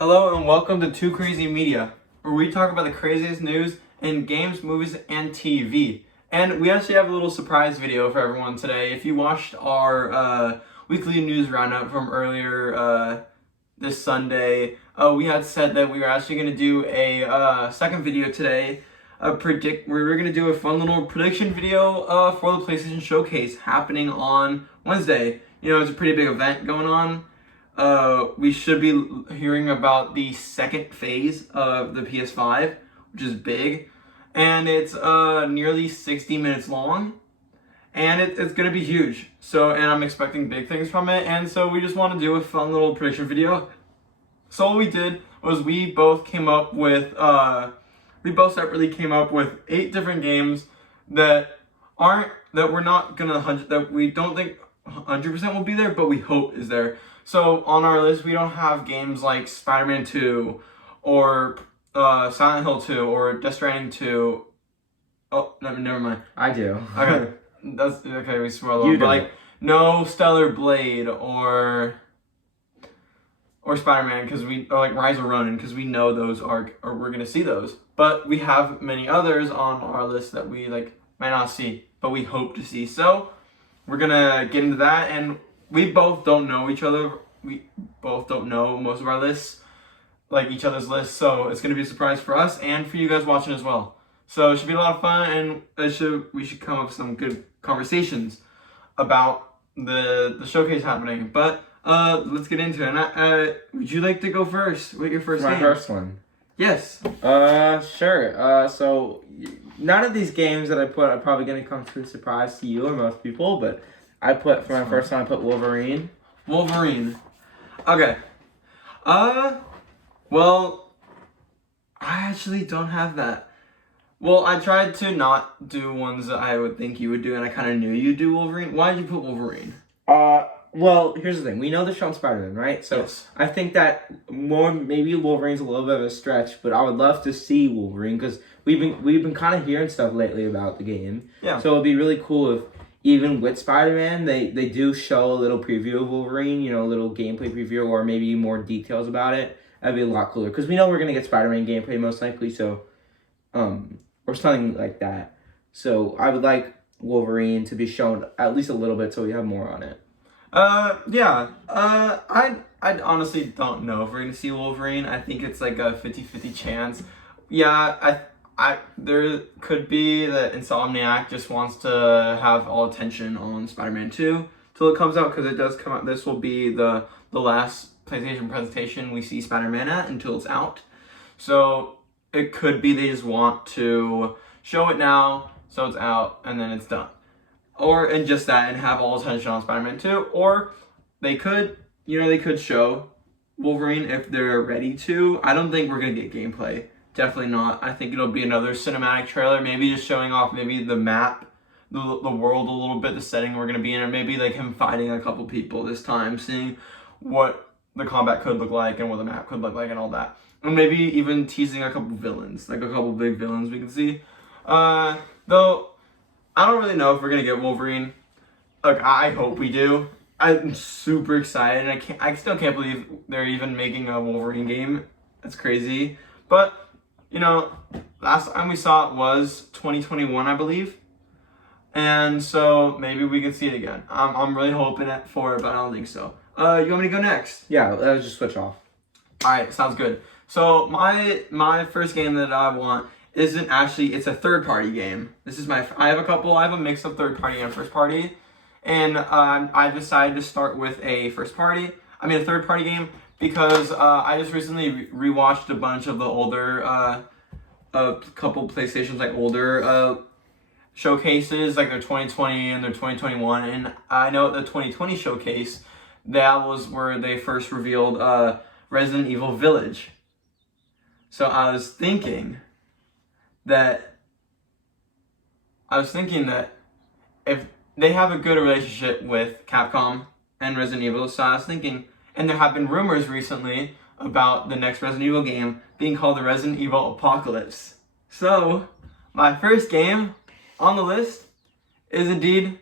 Hello and welcome to Too Crazy Media, where we talk about the craziest news in games, movies, and TV. And we actually have a little surprise video for everyone today. If you watched our weekly news roundup from earlier this Sunday, we had said that we were actually going to do a second video today. We were going to do a fun little prediction video for the PlayStation Showcase happening on Wednesday. You know, it's a pretty big event going on. We should be hearing about the second phase of the PS5, which is big, and it's nearly 60 minutes long, and it's gonna be huge. So, and I'm expecting big things from it, and so we just want to do a fun little prediction video. So what we did was we both separately came up with 8 different games that we don't think 100% will be there, but we hope is there. So on our list, we don't have games like Spider-Man 2 or Silent Hill 2 or Death Stranding 2. Oh, never mind. I do. Okay, that's okay. We swirl over. You But don't. like no Stellar Blade or Spider-Man or like Rise of Ronin, because we know those or we're gonna see those. But we have many others on our list that we might not see, but we hope to see. So we're gonna get into that, and we both don't know each other. We both don't know most of our lists, like each other's lists. So it's gonna be a surprise for us and for you guys watching as well. So it should be a lot of fun, and we should come up with some good conversations about the showcase happening. But let's get into it. And, would you like to go first? What your first My game? first one. Yes. Sure. So none of these games that I put are probably gonna come to a surprise to you or most people, but for my first one, I put Wolverine. Wolverine. Okay. Well, I actually don't have that. Well, I tried to not do ones that I would think you would do, and I kind of knew you'd do Wolverine. Why did you put Wolverine? Well, here's the thing. We know the show Spider-Man, right? So Yes. I think that maybe Wolverine's a little bit of a stretch, but I would love to see Wolverine because we've been kind of hearing stuff lately about the game. Yeah. So it'd be really cool if even with Spider-Man, they do show a little preview of Wolverine, you know, a little gameplay preview or maybe more details about it. That'd be a lot cooler because we know we're gonna get Spider-Man gameplay most likely. So, or something like that. So I would like Wolverine to be shown at least a little bit so we have more on it. Yeah. I honestly don't know if we're gonna see Wolverine. I think it's like a 50-50 chance. Yeah, there could be that Insomniac just wants to have all attention on Spider-Man 2 till it comes out, because it does come out. This will be the last PlayStation presentation we see Spider-Man at until it's out. So it could be they just want to show it now so it's out and then it's done. And just that, and have all attention on Spider-Man 2. Or they could show Wolverine if they're ready to. I don't think we're going to get gameplay. Definitely not. I think it'll be another cinematic trailer, maybe just showing off maybe the map, the world a little bit, the setting we're going to be in, or maybe like him fighting a couple people this time, seeing what the combat could look like and what the map could look like and all that. And maybe even teasing a couple villains, like a couple big villains we can see. Though I don't really know if we're gonna get Wolverine. Like, I hope we do. I'm super excited, and I still can't believe they're even making a Wolverine game. That's crazy. But you know, last time we saw it was 2021, I believe, and so maybe we can see it again. I'm really hoping for it, but I don't think so. You want me to go next? Yeah, let's just switch off. All right, sounds good. So my first game that I want isn't actually, it's a third-party game. I have a mix of third-party and first-party, and I decided to start with a third-party game, because I just recently rewatched a bunch of the older, a couple PlayStations, like older showcases, like their 2020 and their 2021, and I know the 2020 showcase, that was where they first revealed Resident Evil Village. So I was thinking that if they have a good relationship with Capcom and Resident Evil, so I was thinking, and there have been rumors recently about the next Resident Evil game being called the Resident Evil Apocalypse. So my first game on the list is indeed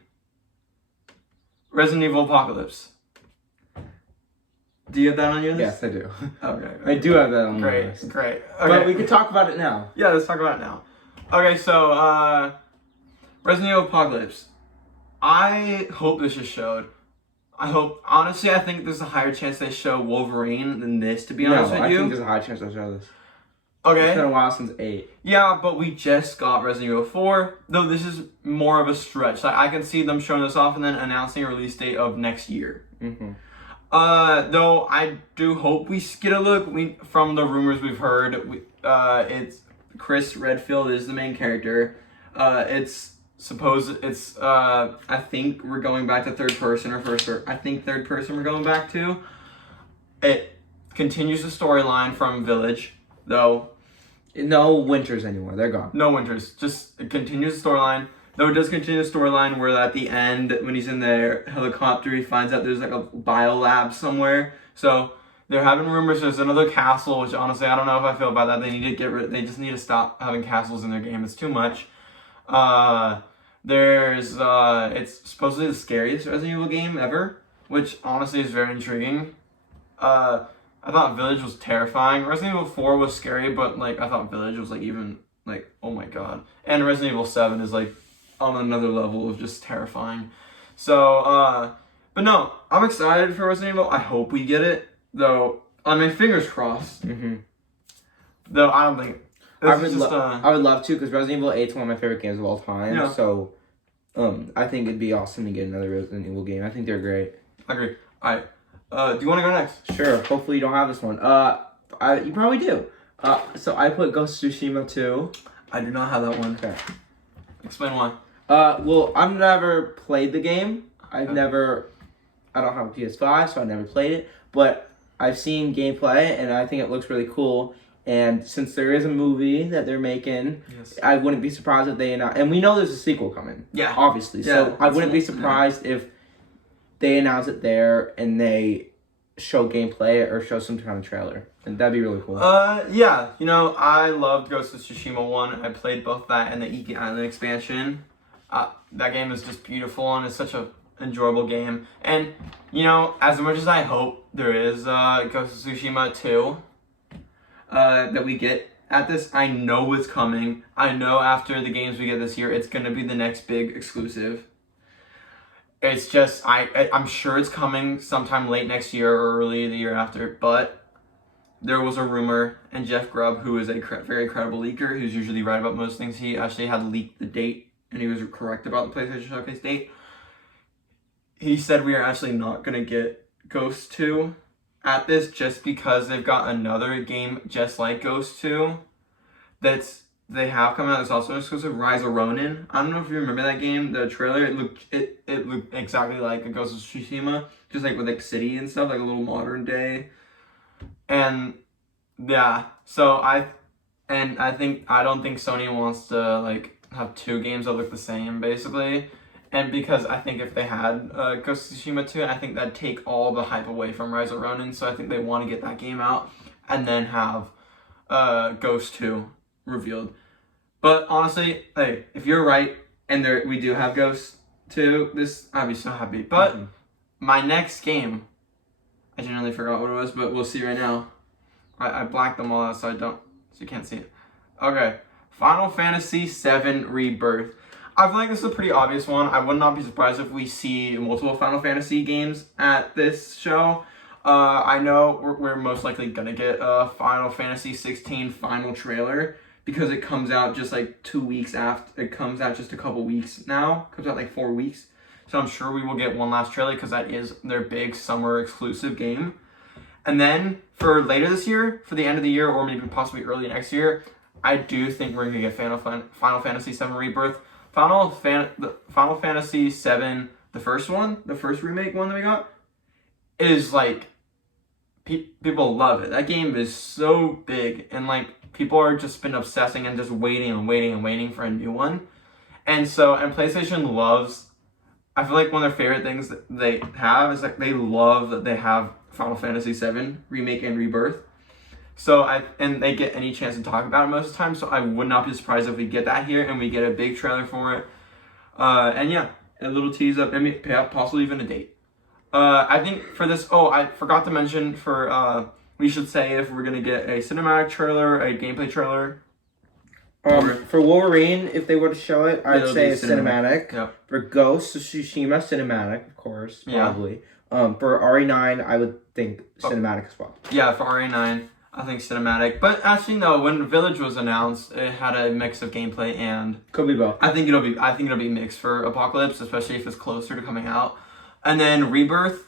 Resident Evil Apocalypse. Do you have that on your list? Yes, I do. Okay. I do have that on my Great, list. great. Okay. But we could talk about it now. Yeah, let's talk about it now. Okay, so Resident Evil Apocalypse. I hope this is showed. Honestly, I think there's a higher chance they show Wolverine than this, to be honest with you. I think there's a high chance they'll show this. Okay. It's been a while since 8. Yeah, but we just got Resident Evil 4, though this is more of a stretch. Like, I can see them showing this off and then announcing a release date of next year. Mm-hmm. Though I do hope we get a look. From the rumors we've heard, it's Chris Redfield is the main character. I think we're going back to third person or first. I think third person we're going back to. It continues the storyline from Village, though. No Winters anymore. They're gone. No Winters. Just it continues the storyline. Though it does continue the storyline where at the end, when he's in the helicopter, he finds out there's like a bio lab somewhere. So they're having rumors there's another castle, which honestly I don't know if I feel about that. They just need to stop having castles in their game. It's too much. It's supposedly the scariest Resident Evil game ever, which honestly is very intriguing. I thought Village was terrifying. Resident Evil 4 was scary, but like I thought Village was like even like, oh my god. And Resident Evil 7 is like on another level of just terrifying. So, but no, I'm excited for Resident Evil. I hope we get it, though. On my fingers crossed. Mm-hmm. Though I don't think. I would love to, because Resident Evil 8 is one of my favorite games of all time. Yeah. So, I think it'd be awesome to get another Resident Evil game. I think they're great. I agree. All right. Do you want to go next? Sure. Hopefully you don't have this one. You probably do. So I put Ghost of Tsushima 2. I do not have that one. Okay. Explain why. Well, I've never played the game. I don't have a PS5, so I never played it. But I've seen gameplay, and I think it looks really cool. And since there is a movie that they're making, yes. I wouldn't be surprised if they announce. And we know there's a sequel coming. Yeah. Obviously. Yeah, so I wouldn't be surprised if they announce it there and they show gameplay or show some kind of trailer. And that'd be really cool. Yeah. You know, I loved Ghost of Tsushima 1. I played both that and the Iki Island expansion. That game is just beautiful and it's such a enjoyable game. And, you know, as much as I hope there is Ghost of Tsushima 2 that we get at this, I know it's coming. I know after the games we get this year, it's going to be the next big exclusive. It's just, I'm sure it's coming sometime late next year or early the year after, but there was a rumor, and Jeff Grubb, who is a very credible leaker, who's usually right about most things, he actually had leaked the date, and he was correct about the PlayStation Showcase date. He said we are actually not going to get Ghost 2 at this just because they've got another game just like Ghost 2 they have come out. It's also exclusive, Rise of Ronin. I don't know if you remember that game. The trailer, it looked exactly like a Ghost of Tsushima, just like with like city and stuff, like a little modern day. And yeah, so I don't think Sony wants to like have two games that look the same basically. And because I think if they had Ghost of Tsushima 2, I think that'd take all the hype away from Rise of Ronin. So I think they want to get that game out and then have Ghost 2 revealed. But honestly, hey, if you're right and we do have Ghost 2, I'd be so happy. But my next game, I genuinely forgot what it was, but we'll see right now. I blacked them all out so you can't see it. Okay, Final Fantasy VII Rebirth. I feel like this is a pretty obvious one. I would not be surprised if we see multiple Final Fantasy games at this show. I know we're most likely gonna get a Final Fantasy 16 final trailer because it comes out just like 2 weeks after. It comes out just a couple weeks now. It comes out like 4 weeks. So I'm sure we will get one last trailer because that is their big summer exclusive game. And then for later this year, for the end of the year or maybe possibly early next year, I do think we're gonna get Final Fantasy VII Rebirth. Final Fantasy VII, the first remake one that we got, is like, people love it. That game is so big, and like, people are just been obsessing and just waiting for a new one. And PlayStation loves, I feel like one of their favorite things that they have is like, they love that they have Final Fantasy VII Remake and Rebirth. And they get any chance to talk about it most of the time, so I would not be surprised if we get that here and we get a big trailer for it. And yeah, a little tease up, possibly even a date. I think for this, I forgot to mention we should say if we're gonna get a cinematic trailer, a gameplay trailer. For Wolverine, if they were to show it, I'd It'll say be a cinematic. Yep. For Ghost of Tsushima, cinematic, of course, Yeah. probably. For RE9, I would think cinematic as well. Yeah, for RE9, I think cinematic. But actually, no. When Village was announced, it had a mix of gameplay and could be both. I think it'll be mixed for Apocalypse, especially if it's closer to coming out. And then Rebirth,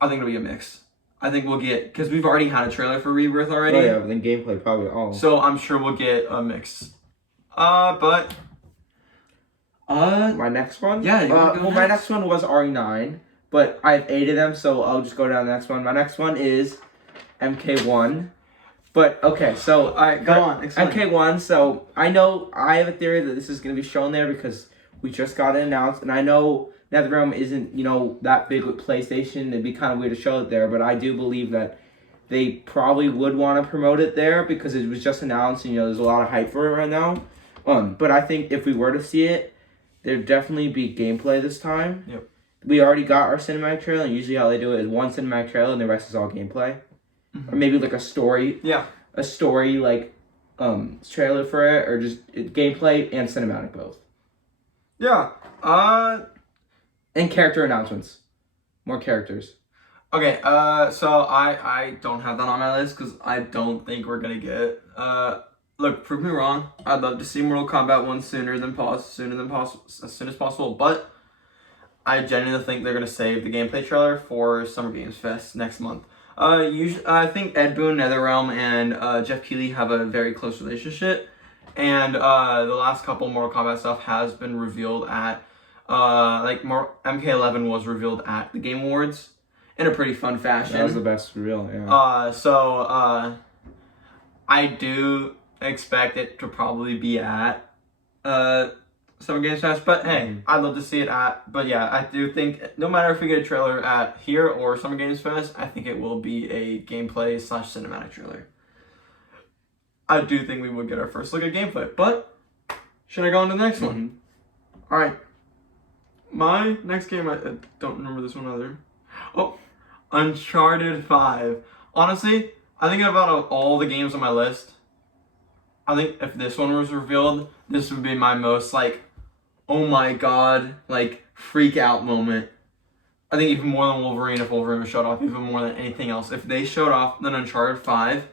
I think it'll be a mix. I think we'll get, because we've already had a trailer for Rebirth already. Oh yeah, but then gameplay probably all. So I'm sure we'll get a mix. But my next one. Yeah. My next one was RE9, but I have 8 of them, so I'll just go down the next one. My next one is MK1. But okay, so all right, go on. Explain. MK1. So I know I have a theory that this is going to be shown there because we just got it announced, and I know NetherRealm isn't that big with PlayStation. It'd be kind of weird to show it there, but I do believe that they probably would want to promote it there because it was just announced, and there's a lot of hype for it right now. But I think if we were to see it, there'd definitely be gameplay this time. Yep. We already got our cinematic trailer, and usually how they do it is one cinematic trailer and the rest is all gameplay. Or maybe like a story. Yeah. A story like trailer for it, or just gameplay and cinematic both. Yeah. And character announcements. More characters. Okay, so I don't have that on my list because I don't think we're gonna get it. Look, prove me wrong. I'd love to see Mortal Kombat 1 as soon as possible, but I genuinely think they're gonna save the gameplay trailer for Summer Games Fest next month. I think Ed Boon, NetherRealm, and Jeff Keighley have a very close relationship, and the last couple Mortal Kombat stuff has been revealed at MK11 was revealed at the Game Awards in a pretty fun fashion. That was the best reveal, yeah. So I do expect it to probably be at Summer Games Fest, but hey, I'd love to see it at. But yeah, I do think no matter if we get a trailer at here or Summer Games Fest, I think it will be a gameplay / cinematic trailer. I do think we would get our first look at gameplay, but should I go on to the next one? All right. My next game, I don't remember this one either. Oh, Uncharted 5. Honestly, I think about all the games on my list, I think if this one was revealed, this would be my most oh my god, freak out moment. I think even more than Wolverine, if Wolverine was showed off, even more than anything else. If they showed off than Uncharted 5,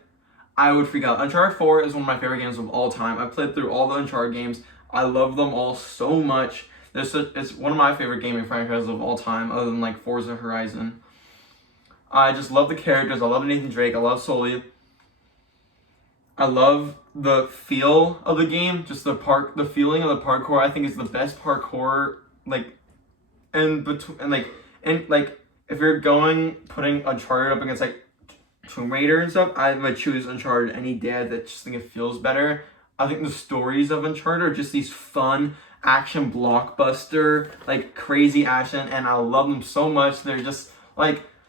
I would freak out. Uncharted 4 is one of my favorite games of all time. I've played through all the Uncharted games. I love them all so much. It's one of my favorite gaming franchises of all time, other than Forza Horizon. I just love the characters. I love Nathan Drake. I love Sully. I love the feel of the game, just the feeling of the parkour. I think is the best parkour. If you're putting Uncharted up against Tomb Raider and stuff, I would choose Uncharted any day. I just think it feels better. I think the stories of Uncharted are just these fun action blockbuster, crazy action, and I love them so much. They're just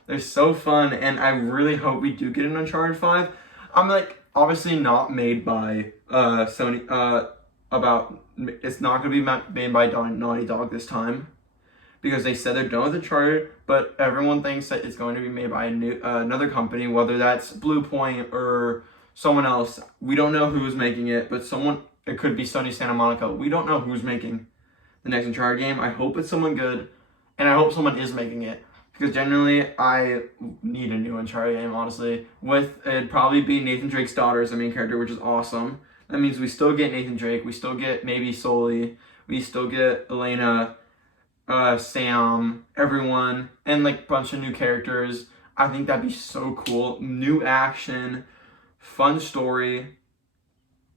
they're so fun, and I really hope we do get an Uncharted 5. I'm obviously not made by Sony. It's not gonna be made by Naughty Dog this time, because they said they're done with Uncharted, but everyone thinks that it's going to be made by another company, whether that's Blue Point or someone else. We don't know who's making it, but it could be Sony Santa Monica. We don't know who's making the next Uncharted game. I hope it's someone good, and I hope someone is making it, because genuinely, I need a new Uncharted game, honestly. It'd probably be Nathan Drake's daughter as the main character, which is awesome. That means we still get Nathan Drake, we still get maybe Sully, we still get Elena, Sam, everyone, and bunch of new characters. I think that'd be so cool. New action, fun story.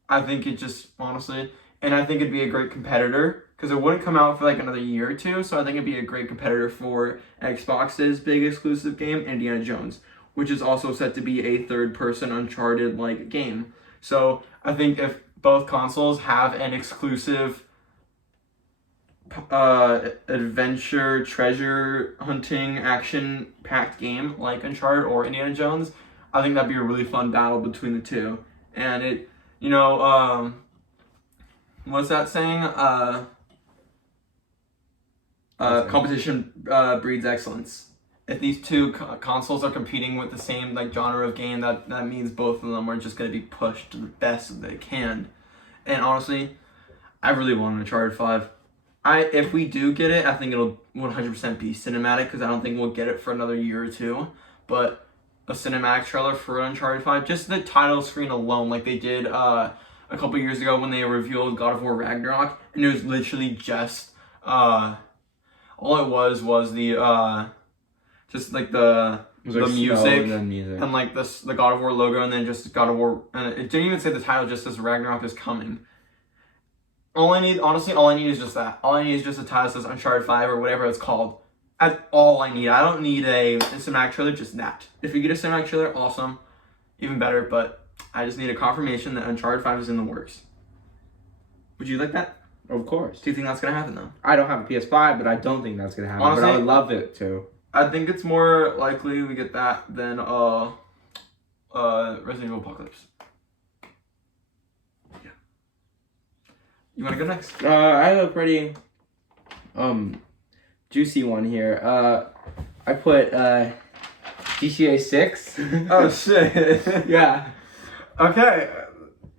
I think it just, honestly, and I think it'd be a great competitor, because it wouldn't come out for another year or two, so I think it'd be a great competitor for Xbox's big exclusive game, Indiana Jones, which is also set to be a third-person Uncharted game. So I think if both consoles have an exclusive adventure, treasure hunting, action-packed game like Uncharted or Indiana Jones, I think that'd be a really fun battle between the two. And it, what's that saying? Competition breeds excellence. if these two consoles are competing with the same like genre of game, that means both of them are just going to be pushed to the best that they can. And honestly, I really want an Uncharted 5. If we do get it, I think it'll 100% be cinematic, because I don't think we'll get it for another year or two. But a cinematic trailer for Uncharted 5, just the title screen alone, like they did a couple years ago when they revealed God of War Ragnarok, and it was literally just all it was the just like the music and like the God of War logo, and then just God of War, and it didn't even say the title, just says Ragnarok is coming. All I need is just that. All I need is just a title that says Uncharted 5 or whatever it's called. That's all I need. I don't need a cinematic trailer, just that. If we get a cinematic trailer, awesome. Even better, but I just need a confirmation that Uncharted 5 is in the works. Would you like that? Of course. Do you think that's going to happen, though? I don't have a PS5, but I don't think that's going to happen. Honestly, but I would love it to. I think it's more likely we get that than Resident Evil Apocalypse. Yeah. You want to go next? I have a pretty juicy one here. I put GTA 6. Oh shit. Yeah. Okay.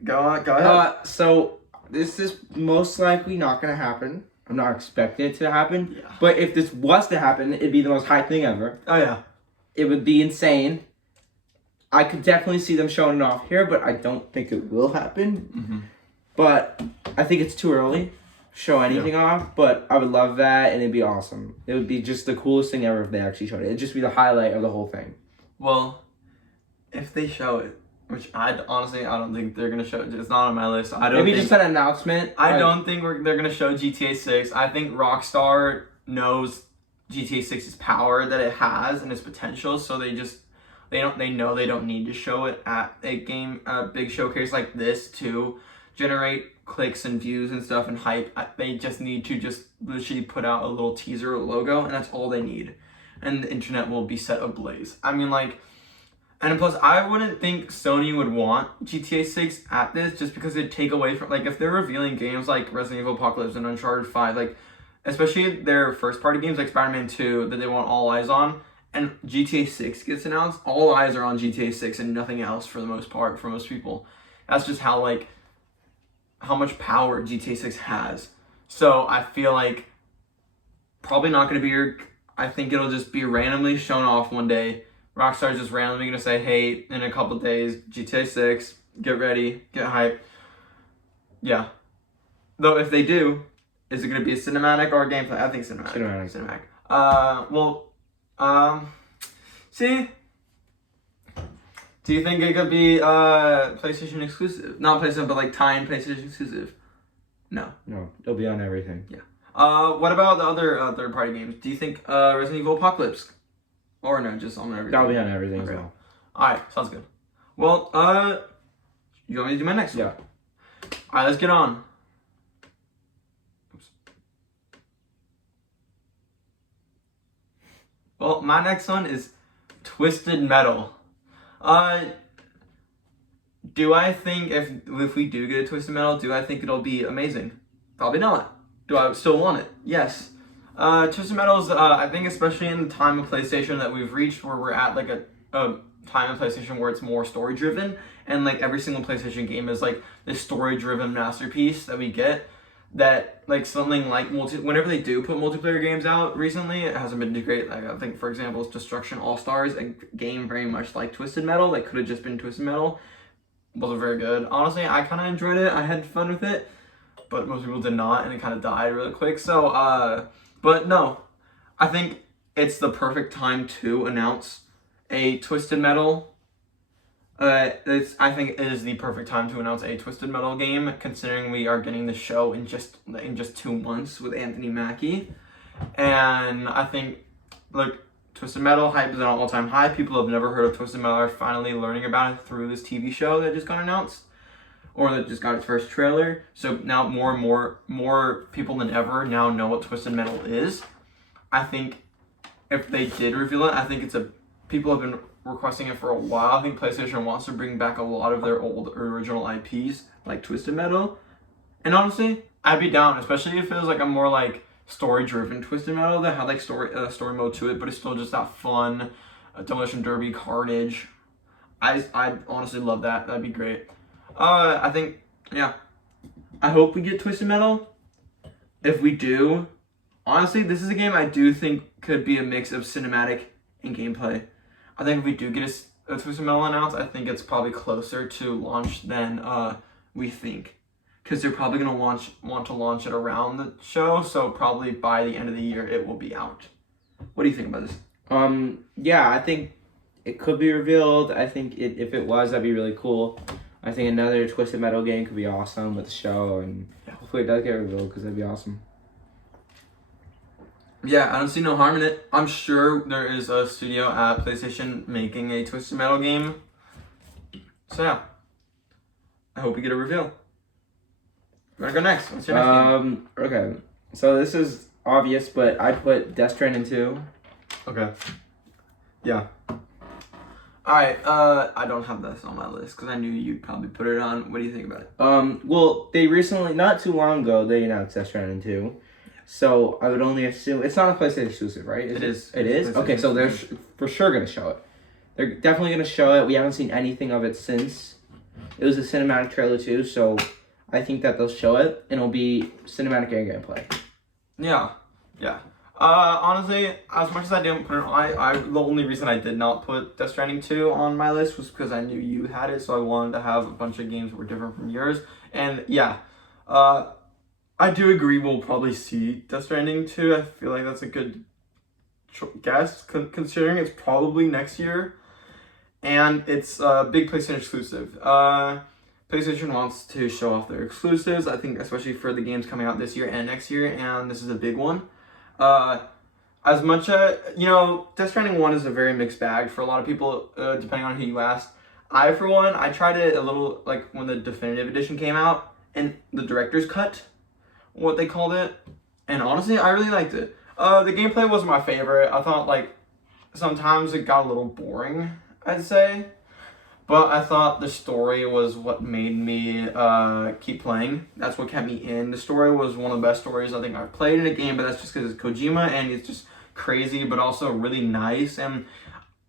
Go ahead. So this is most likely not gonna happen. I'm not expecting it to happen. Yeah. But if this was to happen, it'd be the most hype thing ever. Oh yeah. It would be insane. I could definitely see them showing it off here, but I don't think it will happen. Mm-hmm. But I think it's too early to show anything off, but I would love that, and it'd be awesome. It would be just the coolest thing ever if they actually showed it. It'd just be the highlight of the whole thing. Well, if they show it, which I don't think they're gonna show it. It's not on my list. Maybe just an announcement. I don't think they're gonna show GTA 6. I think Rockstar knows GTA 6's power that it has and its potential, so they know they don't need to show it at a big showcase like this to generate clicks and views and stuff and hype. They just need to just literally put out a little teaser or logo, and that's all they need, and the internet will be set ablaze. I mean, like, and plus I wouldn't think Sony would want GTA 6 at this, just because it'd take away from, like, if they're revealing games like Resident Evil Apocalypse and Uncharted 5, like, especially their first party games like Spider-Man 2 that they want all eyes on, and GTA 6 gets announced, all eyes are on GTA 6 and nothing else for the most part, for most people. That's just how much power GTA 6 has. So I feel like probably not going to be here. I think it'll just be randomly shown off one day. Rockstar's just randomly going to say, hey, in a couple days, GTA 6, get ready, get hyped. Yeah. Though if they do, is it going to be a cinematic or a gameplay? I think cinematic. See? Do you think it could be PlayStation exclusive? Not PlayStation, but like timed PlayStation exclusive? No. No, it'll be on everything. Yeah. What about the other third-party games? Do you think Resident Evil Apocalypse? Or no, just on everything? That'll be on everything as well. Alright, sounds good. Well, you want me to do my next one? Yeah. Alright, let's get on. Oops. Well, my next one is Twisted Metal. Do I think if we do get a Twisted Metal, do I think it'll be amazing? Probably not. Do I still want it? Yes. Twisted Metal's, I think especially in the time of PlayStation that we've reached, where we're at like a time of PlayStation where it's more story driven, and like every single PlayStation game is like this story driven masterpiece that we get, that like something like whenever they do put multiplayer games out recently, it hasn't been great. Like, I think for example Destruction All Stars, a game very much like Twisted Metal, that could have just been Twisted Metal, wasn't very good. Honestly, I kind of enjoyed it. I had fun with it, but most people did not, and it kind of died really quick. So but no, I think it's the perfect time to announce a Twisted Metal. I think it is the perfect time to announce a Twisted Metal game, considering we are getting the show in just 2 months with Anthony Mackie, and I think Twisted Metal hype is at an all-time high. People have never heard of Twisted Metal are finally learning about it through this TV show that just got announced, or that just got its first trailer. So now more and more people than ever now know what Twisted Metal is. I think if they did reveal it, I think people have been requesting it for a while. I think PlayStation wants to bring back a lot of their old original IPs like Twisted Metal. And honestly, I'd be down, especially if it was like a more like story-driven Twisted Metal that had like story mode to it, but it's still just that fun Demolition Derby Carnage. I honestly love that. That'd be great. I think, yeah. I hope we get Twisted Metal. If we do, honestly, this is a game I do think could be a mix of cinematic and gameplay. I think if we do get a Twisted Metal announced, I think it's probably closer to launch than we think. Because they're probably going to want to launch it around the show, so probably by the end of the year it will be out. What do you think about this? Yeah, I think it could be revealed. I think if it was, that'd be really cool. I think another Twisted Metal game could be awesome with the show, and hopefully it does get revealed because that'd be awesome. Yeah, I don't see no harm in it. I'm sure there is a studio at PlayStation making a Twisted Metal game. So yeah, I hope we get a reveal. You wanna go next? What's your next game? Okay, so this is obvious, but I put Death Stranding 2. Okay. Yeah. Alright, I don't have this on my list because I knew you'd probably put it on. What do you think about it? Well, they recently, not too long ago, they announced Death Stranding 2. So I would only assume it's not a PlayStation exclusive, right? It is. It is? Okay, so they're for sure gonna show it. They're definitely gonna show it. We haven't seen anything of it since. It was a cinematic trailer too, so I think that they'll show it and it'll be cinematic and gameplay. Yeah. Honestly, as much as I didn't put it on, the only reason I did not put Death Stranding 2 on my list was because I knew you had it, so I wanted to have a bunch of games that were different from yours. And yeah, I do agree we'll probably see Death Stranding 2. I feel like that's a good guess, considering it's probably next year. And it's a big PlayStation exclusive. PlayStation wants to show off their exclusives, I think, especially for the games coming out this year and next year, and this is a big one. As much as, Death Stranding 1 is a very mixed bag for a lot of people, depending on who you ask. I, for one, I tried it a little, like, when the definitive edition came out, and the director's cut, what they called it, and honestly, I really liked it. The gameplay wasn't my favorite. I thought, like, sometimes it got a little boring, I'd say. But I thought the story was what made me keep playing. That's what kept me in. The story was one of the best stories I think I've played in a game, but that's just because it's Kojima and it's just crazy, but also really nice. And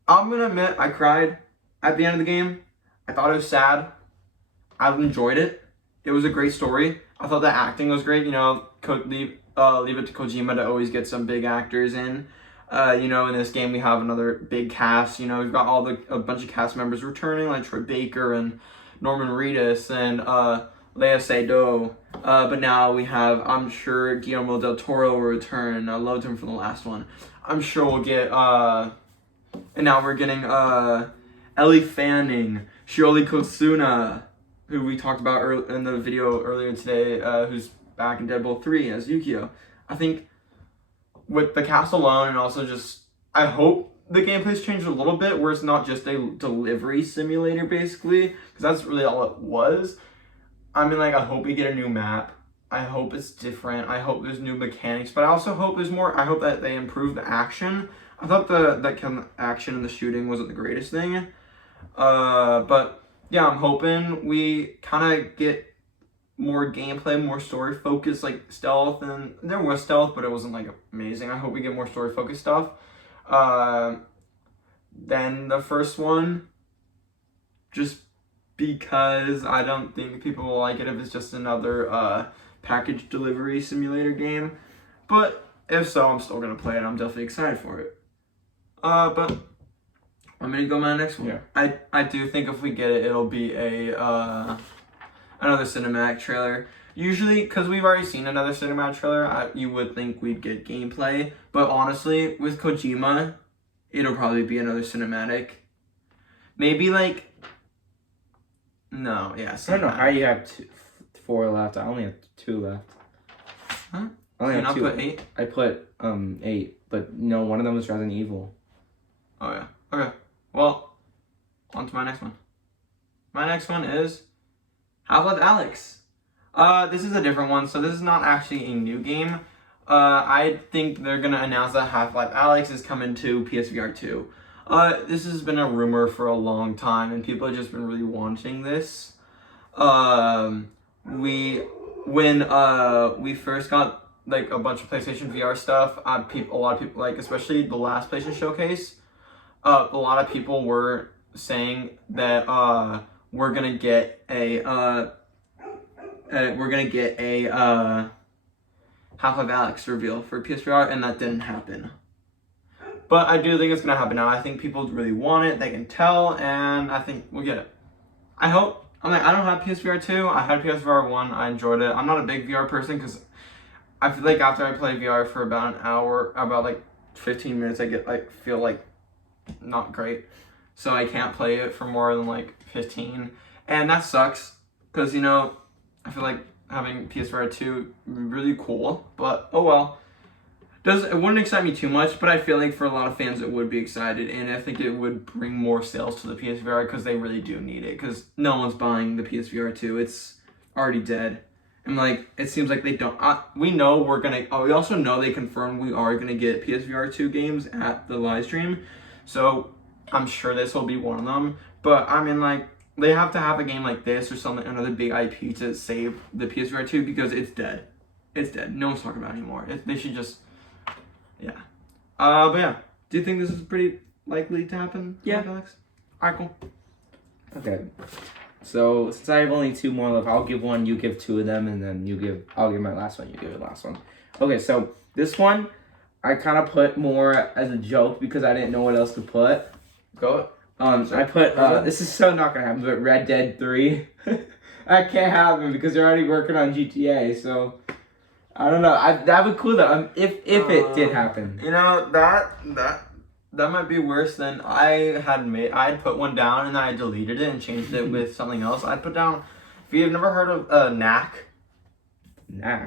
I'm going to admit, I cried at the end of the game. I thought it was sad. I enjoyed it. It was a great story. I thought the acting was great. Leave it to Kojima to always get some big actors in. In this game we have another big cast. We've got a bunch of cast members returning, like Troy Baker and Norman Reedus and Lea Seydoux. But now we have, I'm sure Guillermo del Toro will return. I loved him from the last one. I'm sure we'll get, and now we're getting Ellie Fanning, Shioli Kosuna, who we talked about in the video earlier today, who's back in Deadpool 3 as Yukio. I think with the cast alone, and also just, I hope the gameplay's changed a little bit, where it's not just a delivery simulator, basically, because that's really all it was. I mean, like, I hope we get a new map. I hope it's different. I hope there's new mechanics, but I also hope there's more. I hope that they improve the action. I thought the action and the shooting wasn't the greatest thing. But yeah, I'm hoping we kind of get more gameplay, more story focused, like stealth, and there was stealth, but it wasn't like amazing. I hope we get more story focused stuff than the first one, just because I don't think people will like it if it's just another package delivery simulator game. But if so, I'm still gonna play it. I'm definitely excited for it. But I'm gonna go my next one. Yeah. I do think if we get it, it'll be another cinematic trailer. Usually, because we've already seen another cinematic trailer, you would think we'd get gameplay. But honestly, with Kojima, it'll probably be another cinematic. Maybe like, no, yeah. I don't know how you have 4 left. I only have 2 left. Huh? I only Did you have not 2. put 8? I put 8, but no, one of them was Resident Evil. Oh yeah. Okay. Well, on to my next one. My next one is Half-Life Alyx. This is a different one, so this is not actually a new game. I think they're gonna announce that Half-Life Alyx is coming to PSVR 2. This has been a rumor for a long time, and people have just been really wanting this. When we first got like a bunch of PlayStation VR stuff. A lot of people, like especially the last PlayStation showcase, a lot of people were saying that we're gonna get a Half-Life Alyx reveal for PSVR, and that didn't happen. But I do think it's gonna happen now. I think people really want it. They can tell, and I think we'll get it. I hope. I don't have PSVR 2. I had PSVR 1. I enjoyed it. I'm not a big VR person because I feel like after I play VR for about an hour, about like 15 minutes, I get like feel like not great. So I can't play it for more than like 15. And that sucks because, I feel like having PSVR 2 really cool, but oh well. It wouldn't excite me too much, but I feel like for a lot of fans it would be excited, and I think it would bring more sales to the PSVR because they really do need it, because no one's buying the PSVR 2. It's already dead. And like, it seems like they don't, we know we also know they confirmed we are gonna get PSVR 2 games at the live stream, so I'm sure this will be one of them, but I mean like, they have to have a game like this or something, another big IP to save the PSVR 2 because it's dead. It's dead. No one's talking about it anymore. They should just, yeah. But yeah, do you think this is pretty likely to happen? Yeah. Alex? Alright, cool. Okay. So since I have only 2 more left, I'll give one, you give 2 of them, and then I'll give my last one, you give the last one. Okay, so this one I kind of put more as a joke because I didn't know what else to put. Go. I put this is so not gonna happen, but Red Dead 3. I can't happen because they're already working on GTA, so I don't know. That would be cool though. If it did happen. That might be worse than I had put one down and then I deleted it and changed it with something else. I'd put down, if you've never heard of Knack.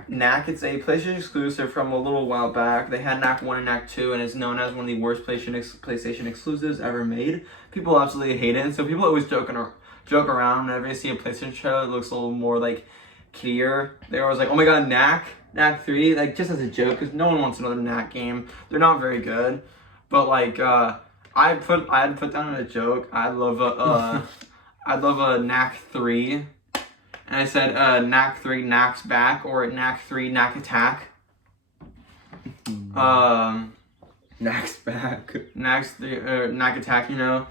Knack, it's a PlayStation exclusive from a little while back. They had Knack 1 and Knack 2, and it's known as one of the worst PlayStation exclusives ever made. People absolutely hate it, and so people always joke around whenever they see a PlayStation show. It looks a little more like kiddier. They're always like, oh my god, Knack 3, like just as a joke, because no one wants another Knack game. They're not very good, but like I had put down a joke. I love a Knack 3. And I said, Knack 3, Knack's back, or Knack 3, Knack attack. Knack's back. Knack's 3, Knack attack, No.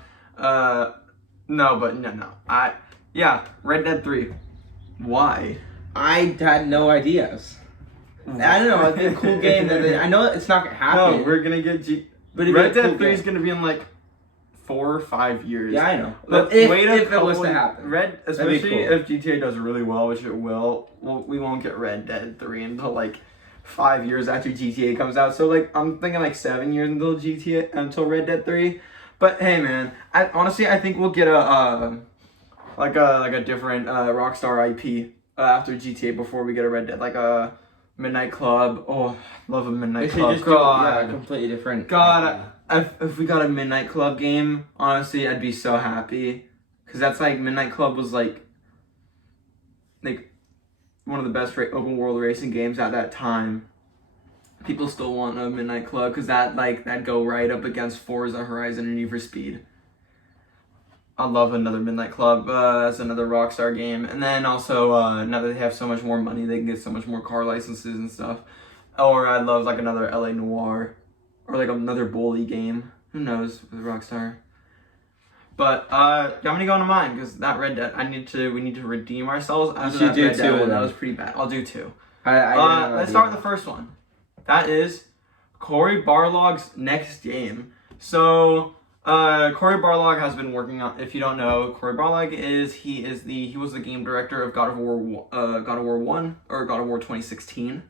Red Dead 3. Why? I had no ideas. I don't know, it's a cool game. I know it's not gonna happen. No, we're gonna get but Red Dead 3 is gonna be in like 4 or 5 years. Yeah, I know. But if it was to happen. Especially cool. If GTA does really well, which it will, we won't get Red Dead 3 until like 5 years after GTA comes out. So like, I'm thinking like 7 years until Red Dead 3. But hey man, I think we'll get a different Rockstar IP after GTA before we get a Red Dead, like a Midnight Club. Oh, love a Midnight Club. God, completely different. God. If we got a Midnight Club game, honestly, I'd be so happy. Because that's like, Midnight Club was like one of the best open world racing games at that time. People still want a Midnight Club because that'd go right up against Forza Horizon and Need for Speed. I love another Midnight Club as another Rockstar game. And then also, now that they have so much more money, they can get so much more car licenses and stuff. Or I'd love like another LA Noire. Or like another bully game. Who knows with Rockstar. But I'm gonna go into mine because that Red Dead, we need to redeem ourselves after that Red Dead one. That was pretty bad. I'll do 2. Let's start with the first one. That is Cory Barlog's next game. So Cory Barlog has been working on. If you don't know, Cory Barlog he was the game director of God of War 1 or God of War 2016,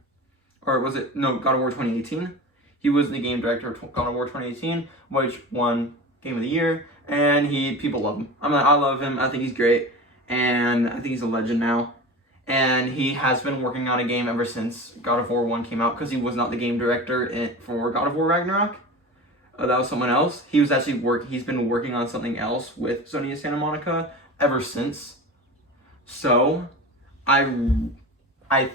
or was it God of War 2018? He was the game director of God of War 2018, which won Game of the Year, and people love him. I love him. I think he's great, and I think he's a legend now. And he has been working on a game ever since God of War 1 came out, because he was not the game director for God of War Ragnarok. That was someone else. He's been working on something else with Sony of Santa Monica ever since. So, I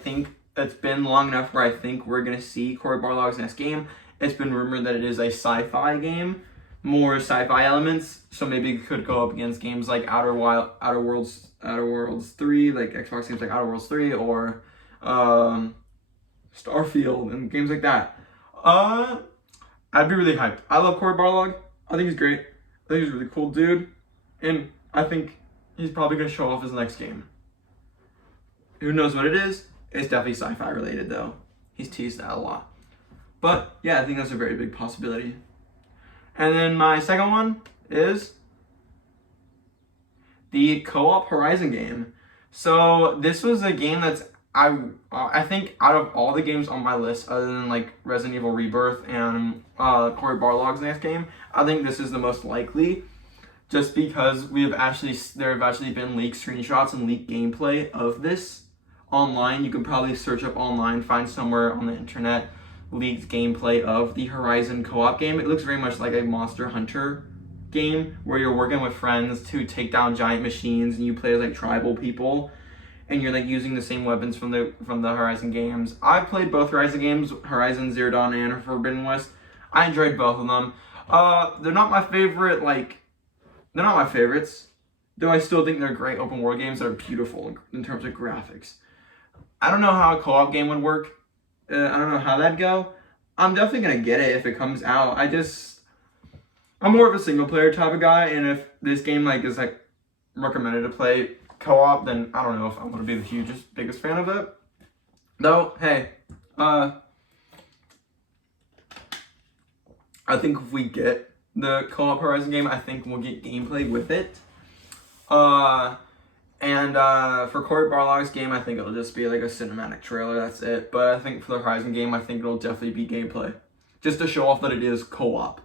think it's been long enough where I think we're going to see Cory Barlog's next game. It's been rumored that it is a sci-fi game, more sci-fi elements, so maybe it could go up against games like Outer Worlds 3, like Xbox games like Outer Worlds 3, or Starfield, and games like that. I'd be really hyped. I love Cory Barlog. I think he's great. I think he's a really cool dude, and I think he's probably gonna show off his next game. Who knows what it is? It's definitely sci-fi related though. He's teased that a lot. But yeah, I think that's a very big possibility. And then my second one is the co-op Horizon game. So this was a game that's I think out of all the games on my list, other than like Resident Evil Rebirth and Cory Barlog's next game, I think this is the most likely, just because there have actually been leaked screenshots and leaked gameplay of this online. You can probably search up online, find somewhere on the internet leaked gameplay of the Horizon co-op game. It looks very much like a Monster Hunter game where you're working with friends to take down giant machines, and you play as like tribal people, and you're like using the same weapons from the Horizon games. I've played both Horizon games, Horizon Zero Dawn and Forbidden West. I enjoyed both of them. They're not my favorite, they're not my favorites, though I still think they're great open world games that are beautiful in terms of graphics. I don't know how a co-op game would work. I don't know how that'd go. I'm definitely gonna get it if it comes out. I'm more of a single player type of guy, and if this game is recommended to play co-op, then I don't know if I'm gonna be the biggest fan of it. Though, hey, I think if we get the co-op Horizon game, I think we'll get gameplay with it. And for Cory Barlog's game, I think it'll just be like a cinematic trailer, that's it. But I think for the Horizon game, I think it'll definitely be gameplay, just to show off that it is co-op.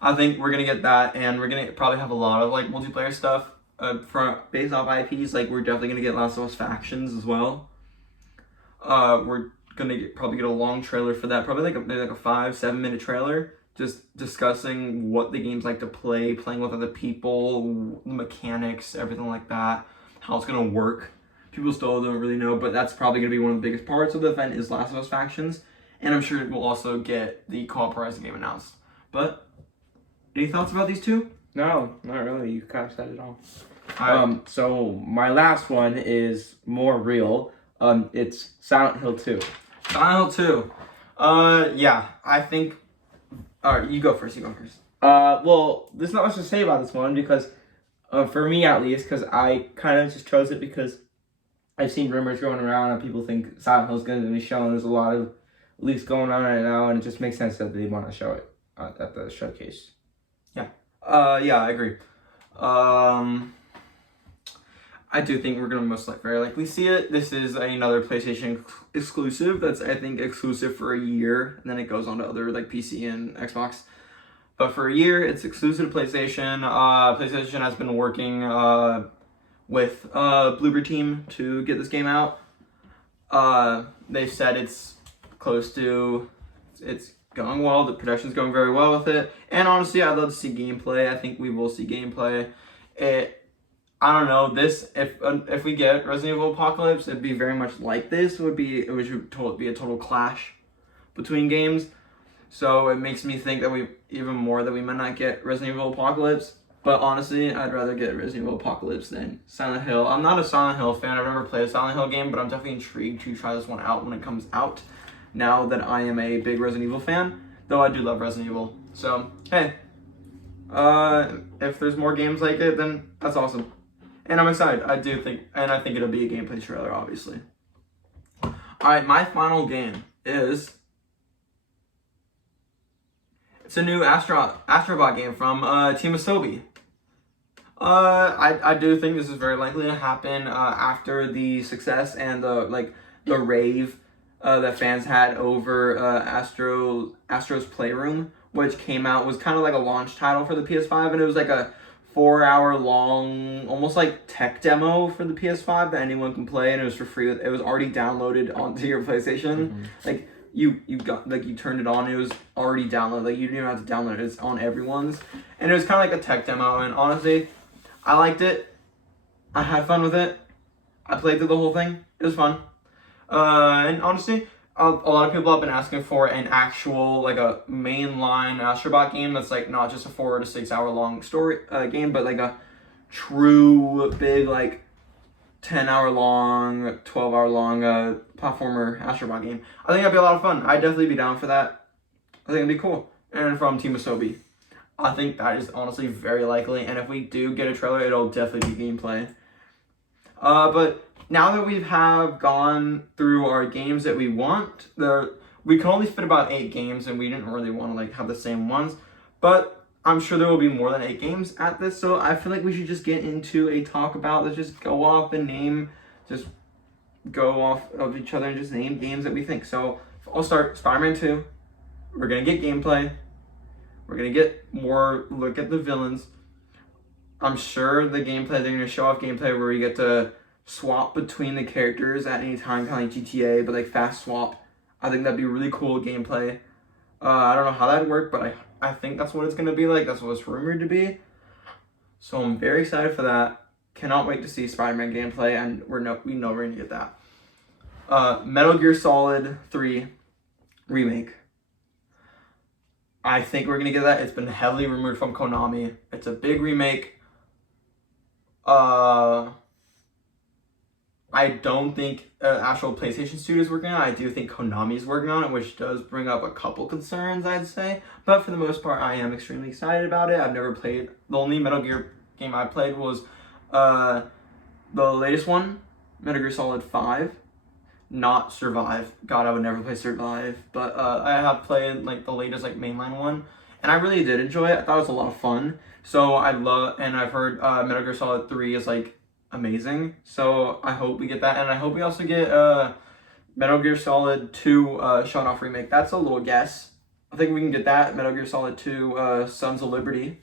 I think we're gonna get that, and we're gonna probably have a lot of like multiplayer stuff based off IPs. Like we're definitely gonna get Last of Us Factions as well. We're gonna probably get a long trailer for that, probably maybe like a 5-7 minute trailer, just discussing what the game's like to play, playing with other people, the mechanics, everything like that, how it's gonna work. People still don't really know, but that's probably gonna be one of the biggest parts of the event is Last of Us Factions, and I'm sure we'll also get the co-op Horizon game announced. But any thoughts about these two? No, not really. You kind of said it all. All So my last one is more real. It's Silent Hill 2. Silent Hill 2. Yeah, I think. All right, you go first. Well, there's not much to say about this one because, for me at least, because I kind of just chose it because I've seen rumors going around and people think Silent Hill is going to be shown. There's a lot of leaks going on right now, and it just makes sense that they want to show it at the showcase. Yeah, I agree. I do think we're gonna very likely see it. This is another PlayStation exclusive. That's I think exclusive for a year, and then it goes on to other like PC and Xbox. But for a year, it's exclusive to PlayStation. PlayStation has been working with Bloober Team to get this game out. They said it's going well. The production's going very well with it, and honestly, I'd love to see gameplay. I think we will see gameplay. I don't know. This if we get Resident Evil Apocalypse, it'd be very much like this. It would be a total clash between games. So it makes me think that we might not get Resident Evil Apocalypse. But honestly, I'd rather get Resident Evil Apocalypse than Silent Hill. I'm not a Silent Hill fan. I've never played a Silent Hill game, but I'm definitely intrigued to try this one out when it comes out. Now that I am a big Resident Evil fan, though I do love Resident Evil. So, hey, if there's more games like it, then that's awesome. And I'm excited. I think it'll be a gameplay trailer, obviously. Alright, my final game is... It's a new Astrobot game from Team Asobi. I do think this is very likely to happen after the success and the rave that fans had over Astro's Playroom, which was kind of like a launch title for the PS5, and it was like a 4-hour long, almost like tech demo for the PS5 that anyone can play, and it was for free. It was already downloaded onto your PlayStation. Mm-hmm. Like you turned it on, it was already downloaded. Like you didn't even have to download it. It's on everyone's, and it was kind of like a tech demo. And honestly, I liked it. I had fun with it. I played through the whole thing. It was fun. And honestly, a lot of people have been asking for an actual, a mainline Astrobot game that's, not just a 4 to 6 hour long story game, but, a true, big, 10-hour long, 12-hour long platformer Astrobot game. I think that'd be a lot of fun. I'd definitely be down for that. I think it'd be cool. And from Team Asobi. I think that is honestly very likely. And if we do get a trailer, it'll definitely be gameplay. But now that we have gone through our games that we want, we can only fit about 8 games, and we didn't really want to like have the same ones. But I'm sure there will be more than 8 games at this, so I feel like we should just get into a talk about. Let's just go off and name, just go off of each other and just name games that we think. So I'll start. Spider-Man 2. We're gonna get gameplay. We're gonna get more look at the villains. I'm sure the gameplay, they're gonna show off gameplay where we get to swap between the characters at any time, kind of like GTA, but like fast swap. I think that'd be really cool gameplay. I don't know how that'd work, but I think that's what it's gonna be like. That's what it's rumored to be. So I'm very excited for that. Cannot wait to see Spider-Man gameplay, and we know we're gonna get that. Metal Gear Solid 3 remake. I think we're gonna get that. It's been heavily rumored from Konami. It's a big remake. I don't think actual PlayStation studio is working on it. I do think Konami's working on it, which does bring up a couple concerns, I'd say. But for the most part, I am extremely excited about it. I've never played. The only Metal Gear game I played was the latest one, Metal Gear Solid 5. Not Survive. God, I would never play Survive. But I have played like the latest like mainline one, and I really did enjoy it. I thought it was a lot of fun. So I've heard Metal Gear Solid 3 is like amazing. So I hope we get that, and I hope we also get Metal Gear Solid 2 shown off remake. That's a little guess. I think we can get that. Metal Gear Solid 2 Sons of Liberty,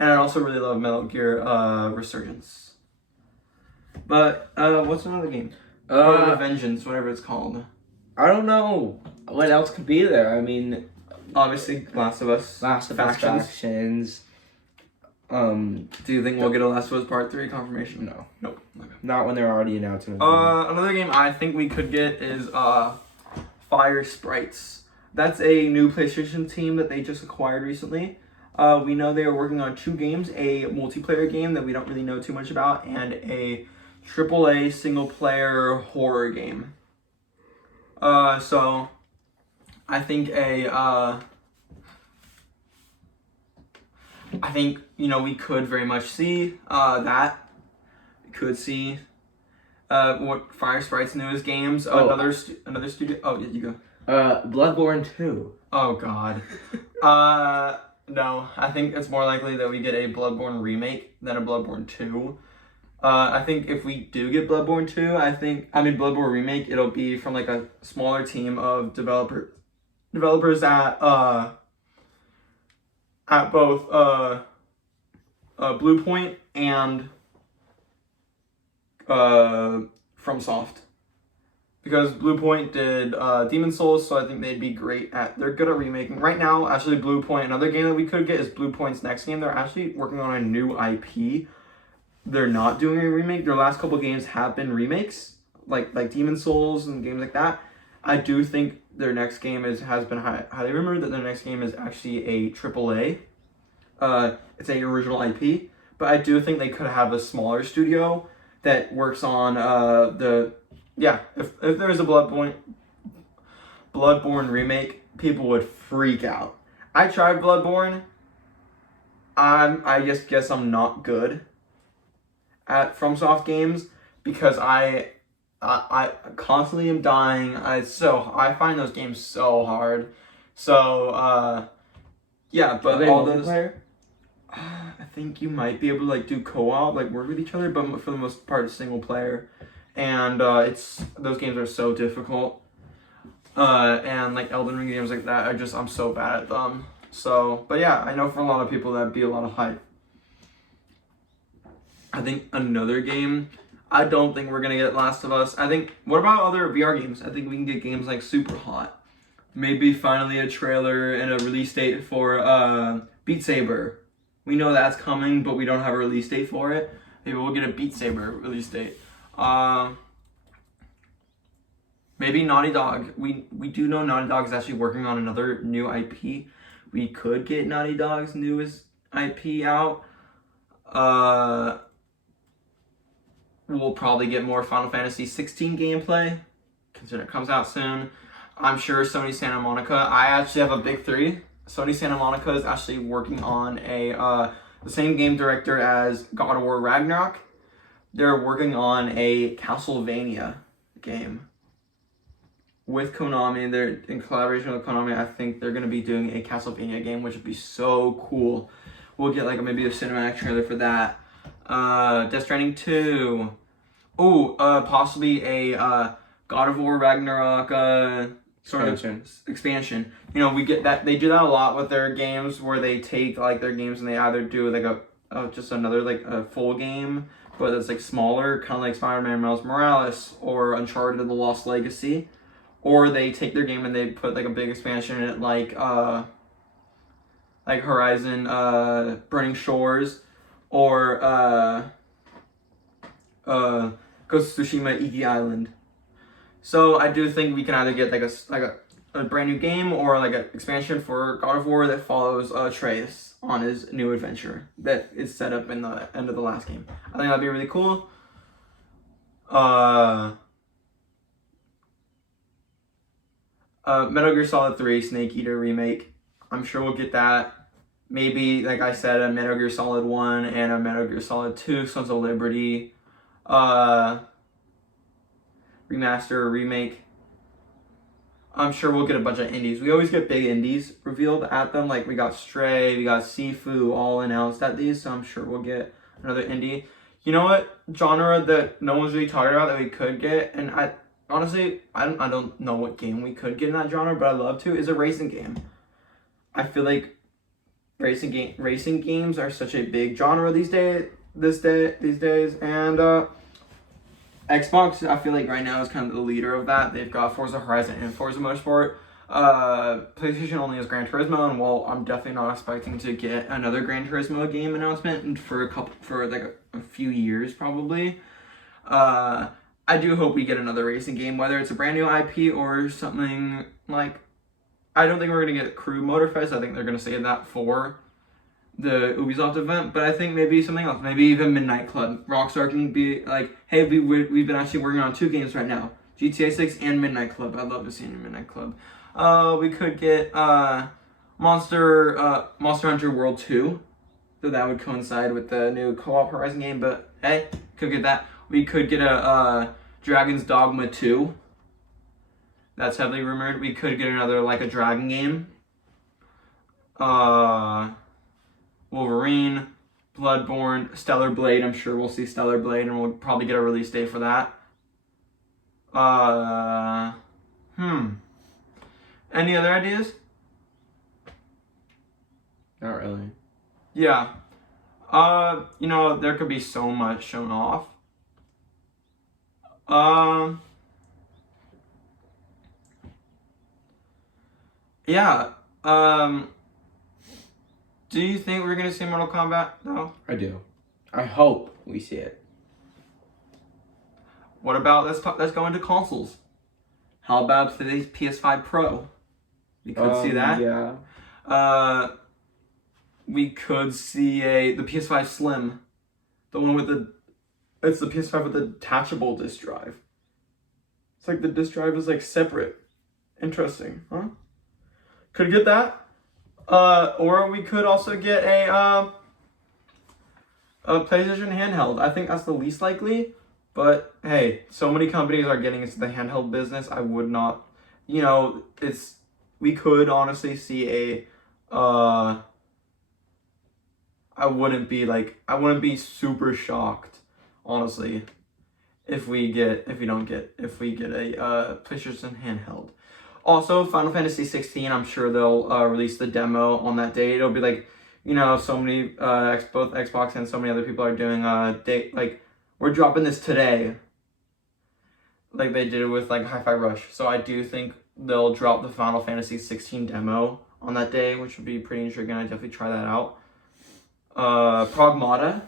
and I also really love Metal Gear Resurgence. But what's another game? Vengeance, whatever it's called. I don't know what else could be there. I mean, obviously, Last of Us factions. Do you think we'll get a Last of Us Part 3 confirmation? No. Nope. Okay. Not when they're already announcing it. Another game I think we could get is Fire Sprites. That's a new PlayStation team that they just acquired recently. We know they are working on 2 games, a multiplayer game that we don't really know too much about, and a AAA single-player horror game. So I think we could very much see that. We could see what Fire Sprite's newest games. Another studio. Oh, yeah, you go. Bloodborne 2. Oh God. No, I think it's more likely that we get a Bloodborne remake than a Bloodborne 2. I think if we do get Bloodborne 2, Bloodborne remake, it'll be from like a smaller team of developers at both Bluepoint and FromSoft. Because Bluepoint did Demon Souls, so I think they'd be great they're good at remaking. Right now, actually Bluepoint, another game that we could get is Bluepoint's next game. They're actually working on a new IP. They're not doing a remake. Their last couple games have been remakes, like Demon Souls and games like that. I do think their next game has been highly rumored that their next game is actually a AAA. It's a original IP, but I do think they could have a smaller studio that works on if there is a Bloodborne remake, people would freak out. I tried Bloodborne. I just guess I'm not good at FromSoft games because I constantly am dying. I find those games so hard. So but all those player? I think you might be able to like do co-op, like work with each other, but for the most part, it's single player. And those games are so difficult. And like Elden Ring games like that, I'm so bad at them. So, but yeah, I know for a lot of people that'd be a lot of hype. I think another game, I don't think we're gonna get Last of Us. What about other VR games? I think we can get games like Super Hot. Maybe finally a trailer and a release date for Beat Saber. We know that's coming, but we don't have a release date for it. Maybe we'll get a Beat Saber release date. Maybe Naughty Dog. We do know Naughty Dog is actually working on another new IP. We could get Naughty Dog's newest IP out. we'll probably get more Final Fantasy 16 gameplay, considering it comes out soon. I'm sure Sony Santa Monica. I actually have a big three. Sony Santa Monica is actually working on the same game director as God of War Ragnarok. They're working on a Castlevania game with Konami. They're in collaboration with Konami. I think they're gonna be doing a Castlevania game, which would be so cool. We'll get like maybe a cinematic trailer for that. Death Stranding 2. Possibly a God of War Ragnarok sort of expansion. You know, we get that they do that a lot with their games, where they take like their games and they either do like just another like a full game, but it's like smaller, kind of like Spider-Man Miles Morales or Uncharted: The Lost Legacy, or they take their game and they put like a big expansion in it, like Horizon Burning Shores, or Ghost of Tsushima Iki Island. So I do think we can either get like a brand new game, or like an expansion for God of War that follows Atreus on his new adventure that is set up in the end of the last game. I think that'd be really cool. Metal Gear Solid 3 Snake Eater remake. I'm sure we'll get that. Maybe, like I said, a Metal Gear Solid 1 and a Metal Gear Solid 2 Sons of Liberty remaster or remake. I'm sure we'll get a bunch of indies. We always get big indies revealed at them. Like we got Stray, we got Sifu, all announced at these. So I'm sure we'll get another indie. You know what genre that no one's really talking about that we could get, and I honestly I don't know what game we could get in that genre, but I'd love to, is a racing game. I feel like racing games are such a big genre these days, and Xbox, I feel like right now is kind of the leader of that. They've got Forza Horizon and Forza Motorsport. PlayStation only has Gran Turismo, and while I'm definitely not expecting to get another Gran Turismo game announcement for a few years probably, I do hope we get another racing game, whether it's a brand new IP or something like. I don't think we're gonna get Crew Motorfest. I think they're gonna save that for the Ubisoft event, but I think maybe something else, maybe even Midnight Club. Rockstar can be like, hey, we've been actually working on 2 games right now, GTA 6 and Midnight Club. I'd love to see a new Midnight Club. We could get Monster Hunter World 2, so that would coincide with the new co-op Horizon game, but hey, could get that. We could get a Dragon's Dogma 2. That's heavily rumored. We could get another like a dragon game. Wolverine, Bloodborne, Stellar Blade. I'm sure we'll see Stellar Blade, and we'll probably get a release date for that. Any other ideas? Not really. Yeah. You know, there could be so much shown off. Yeah. Do you think we're gonna see Mortal Kombat though? I do. I hope we see it. What about let's go into consoles. How about today's PS5 Pro? We could see that. Yeah. We could see the PS5 Slim, the one with it's the PS5 with the detachable disc drive. It's like the disc drive is like separate. Interesting, huh? Could get that. Or we could also get a PlayStation handheld. I think that's the least likely. But hey, so many companies are getting into the handheld business. I would not, we could honestly see I wouldn't be super shocked, honestly, if we get a PlayStation handheld. Also, Final Fantasy 16, I'm sure they'll release the demo on that date. It'll be like, so many, both Xbox and so many other people are doing we're dropping this today. Like they did with like Hi-Fi Rush. So I do think they'll drop the Final Fantasy 16 demo on that day, which would be pretty intriguing. I'd definitely try that out. Pragmata.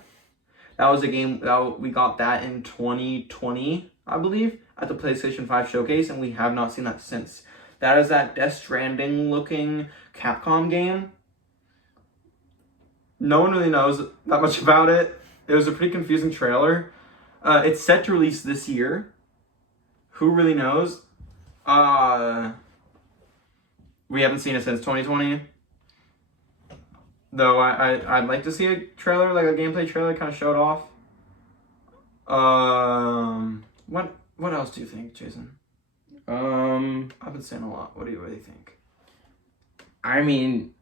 That was a game that we got that in 2020, I believe, at the PlayStation 5 showcase, and we have not seen that since. That is that Death Stranding looking Capcom game. No one really knows that much about it. It was a pretty confusing trailer. It's set to release this year. Who really knows? We haven't seen it since 2020. Though I'd like to see a trailer, like a gameplay trailer, kind of show it off. What else do you think, Jason? I've been saying a lot. What do you think? I mean,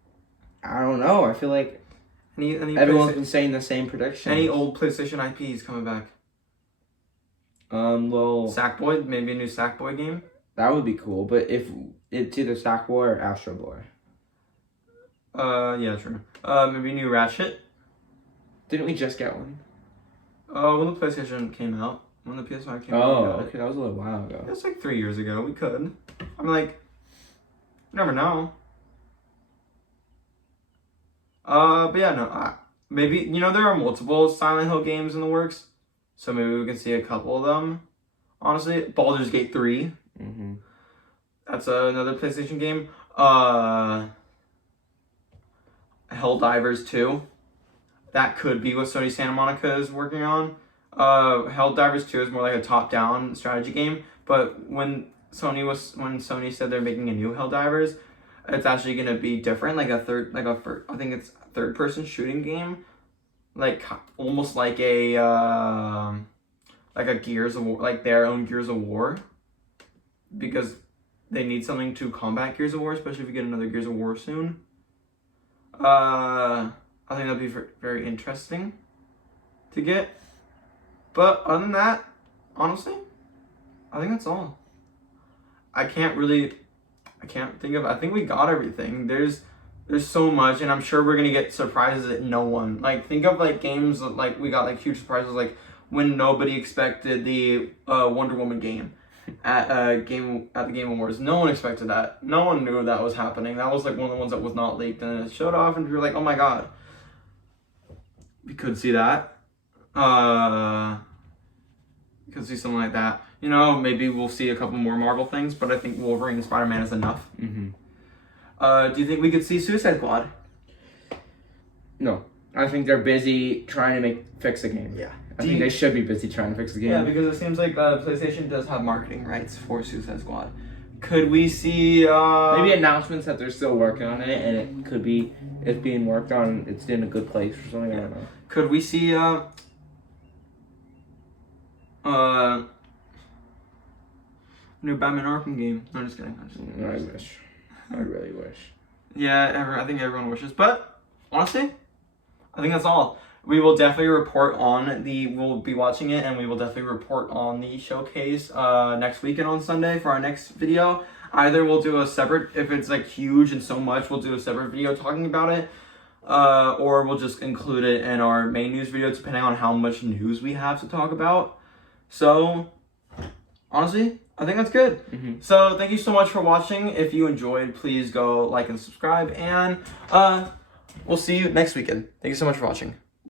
I don't know. I feel like Any everyone's been saying the same predictions. Any old PlayStation IPs coming back? Well, Sackboy, maybe a new Sackboy game. that would be cool. But if it's either Sackboy or Astro Boy. Yeah, true. Maybe a new Ratchet. Didn't we just get one? When the PlayStation came out. When the PS5 came out. Oh, okay, that was a little while ago. It was like 3 years ago. We could. I'm like, you never know. But yeah, no. Maybe, there are multiple Silent Hill games in the works. So maybe we can see a couple of them. Honestly, Baldur's Gate 3. Mm-hmm. That's another PlayStation game. Helldivers 2. That could be what Sony Santa Monica is working on. Helldivers 2 is more like a top-down strategy game, but when Sony said they're making a new Helldivers, it's actually gonna be different, I think it's a third-person shooting game, like almost like a Gears of War, like their own Gears of War, because they need something to combat Gears of War, especially if you get another Gears of War soon. I think that'd be very interesting to get. But other than that, honestly, I think that's all. I think we got everything. There's so much, and I'm sure we're gonna get surprises that no one, think of games that we got huge surprises, when nobody expected the Wonder Woman game at the Game Awards. No one expected that. No one knew that was happening. That was one of the ones that was not leaked, and it showed off, and we were like, oh my god. We could see that. You could see something like that. Maybe we'll see a couple more Marvel things, but I think Wolverine and Spider-Man is enough. Mm-hmm. Do you think we could see Suicide Squad? No. I think they're busy trying to fix the game. Yeah. I think they should be busy trying to fix the game. Yeah, because it seems like PlayStation does have marketing rights for Suicide Squad. Could we see... maybe announcements that they're still working on it, and it could be it's being worked on, it's in a good place or something, I don't know. Could we see... new Batman Arkham game? No, I'm just kidding. I wish. I really wish. Yeah, I think everyone wishes. But, honestly, I think that's all. We will definitely report on we'll be watching it, and we will definitely report on the showcase next weekend on Sunday for our next video. Either we'll do a separate, if it's huge and so much, we'll do a separate video talking about it. Or we'll just include it in our main news video, depending on how much news we have to talk about. So, honestly, I think that's good. Mm-hmm. So, thank you so much for watching. If you enjoyed, please go like and subscribe, and we'll see you next weekend. Thank you so much for watching.